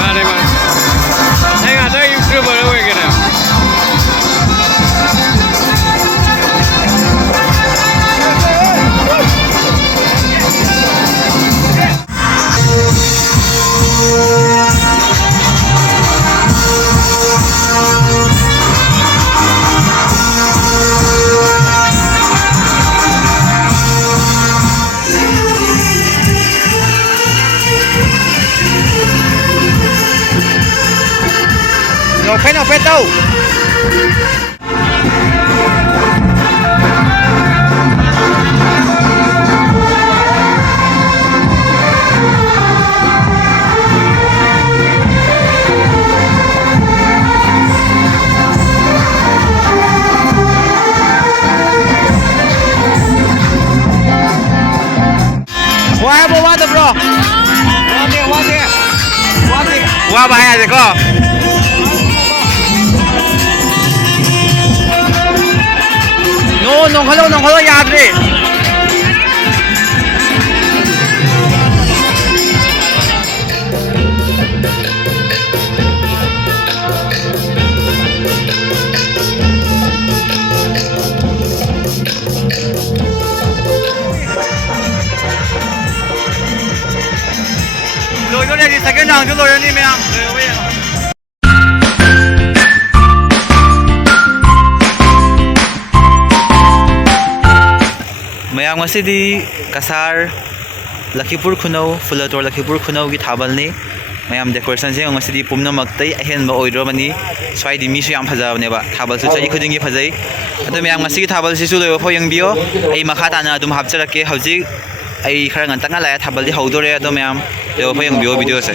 Vale, vale. Venga, soy youtuber, lo voy a querer. Nào phết đâu. Qua bố qua tập rồi. Qua bài rồi co. Nong khalo yadre. Rồi cái này thì second round cho rồi đi mẹ. Mayam ngasidi Cachar Lakhipur Khunou Thabal Thabal ni Mayam decoration se ngasidi pumnamak tai ahen ba oidro mani swai di mi su yam phaja ne ba thabal su chai khuding gi phajai adu mayam ngasigi thabal si su loibaphao yengbiyu ai makha ta na dum hapchara ke hauji ai khara ngan tanga la thabal di hodore adu mayam loibaphao yengbiyu video se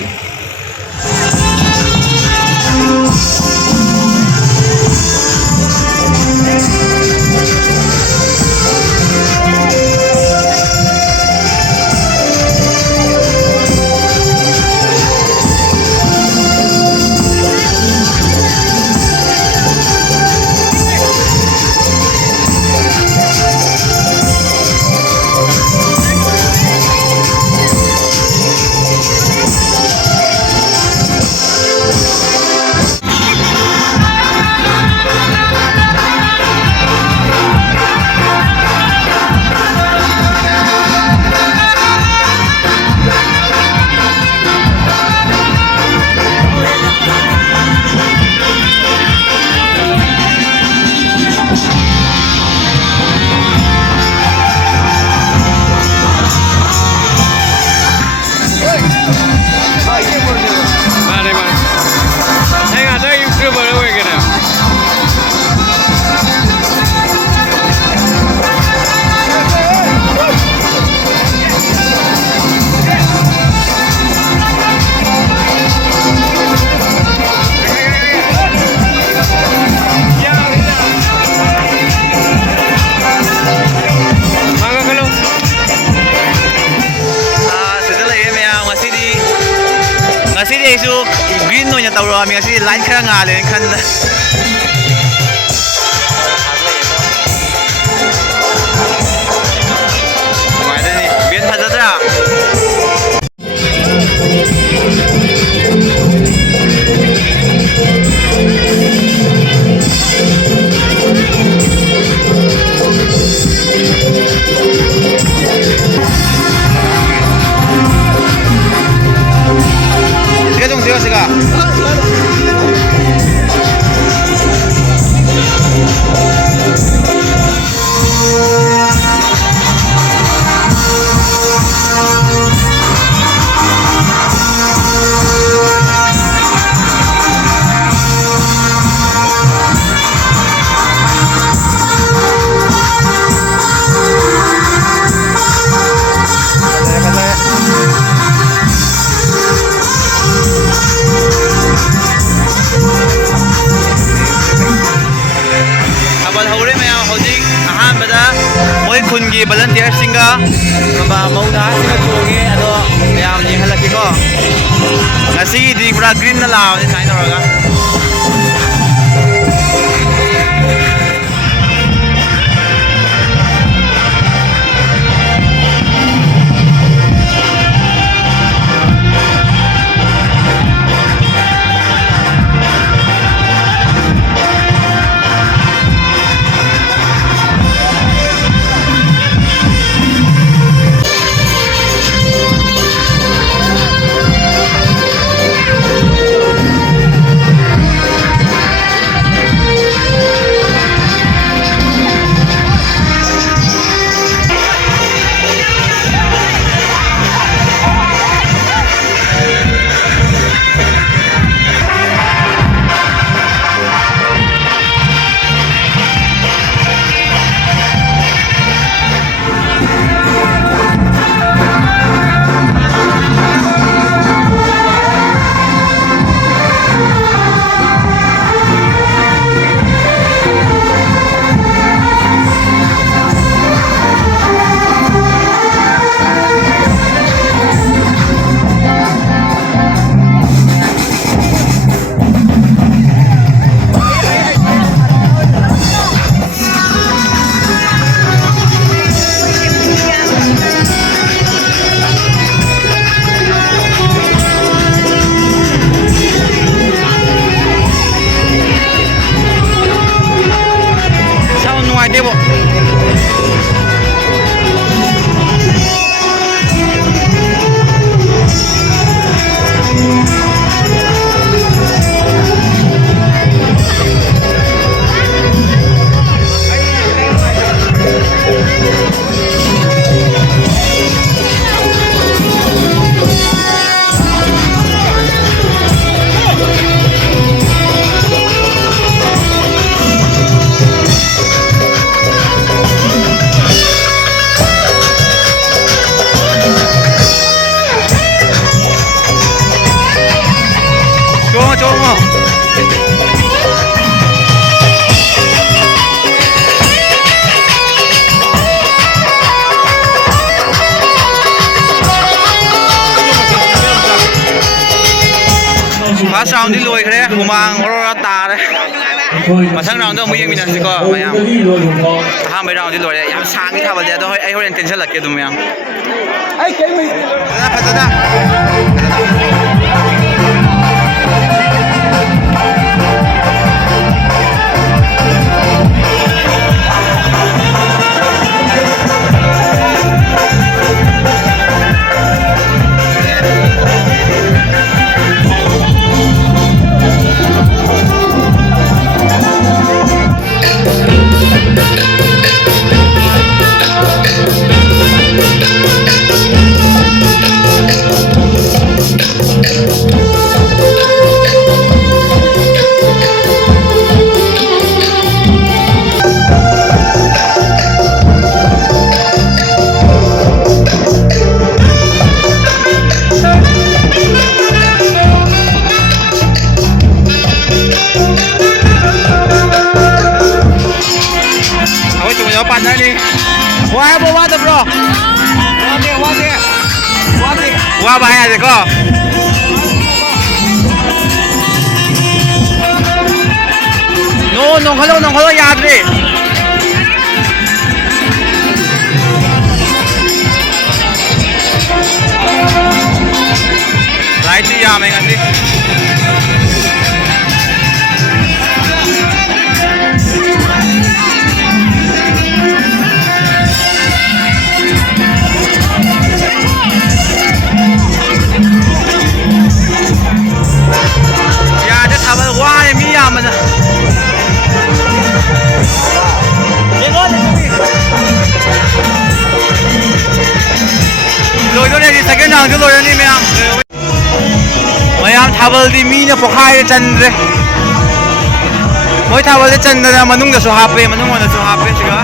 green no nya tawra mi asi line khara nga le khan da mai da ni bien phajatra Siga. Kungi volunteer singa ba mauna singa chuge ado yam ni halaki ko ngasi di pura green na law ni sai noraga First round di lôi khare humang ro ta đấy masang round đó mới yên mình ko mayam ham bai round di lôi yam sang cái thảo đấy đó ai hồi tension lắc cái đúng mayam ai cái mình phải ra Wah bahaya deh kok. No kalau yaad deh. Right sih ya, mengan sih. Second round ke lori ni mayam thabal di mi na pokhai chandre moi thabal de chandra manung da so hape manung na so hape chiga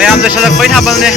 Mayam da salak bai thabal ne